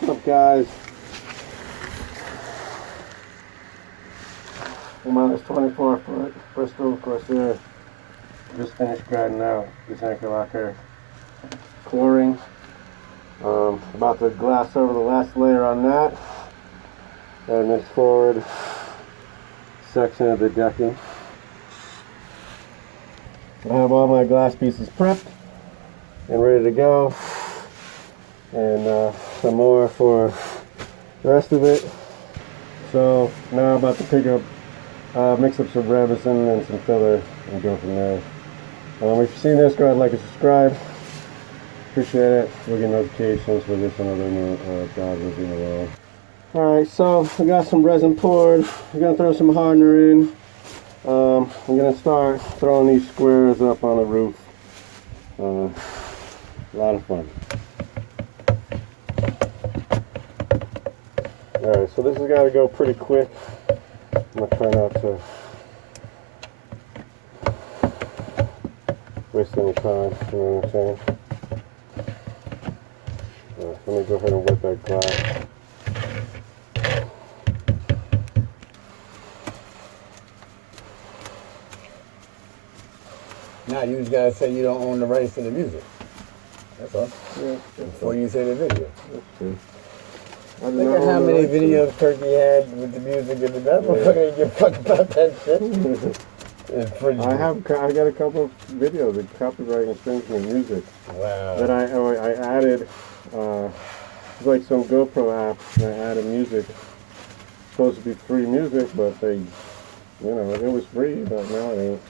What's up, guys? I'm on this 24-foot Bristol corsair. Just finished grinding out this anchor locker coring. About to glass over the last layer on that, and this forward section of the decking. I have all my glass pieces prepped and ready to go, and some more for the rest of it. So now I'm about to pick up, mix up some resin and some filler and go from there. If you've seen this, go ahead and like and subscribe. Appreciate it. We'll get notifications for this and other new jobs as we go along. Alright, so we got some resin poured. We're going to throw some hardener in. I'm going to start throwing these squares up on the roof. A lot of fun. Alright, so this has got to go pretty quick. I'm going to try not to waste any time, you know what I'm saying? Let me go ahead and wet that glass. Now you just gotta say you don't own the rights to the music. That's all. Yeah, before you say the video. That's true. Look at how many videos Turkey had with the music in the that motherfucker ain't give a fuck about that shit. It's pretty I got a couple of videos of copyright infringement music. Wow. That I added. It's like some GoPro app. And I added music. It's supposed to be free music, but they, you know, it was free, but now it ain't.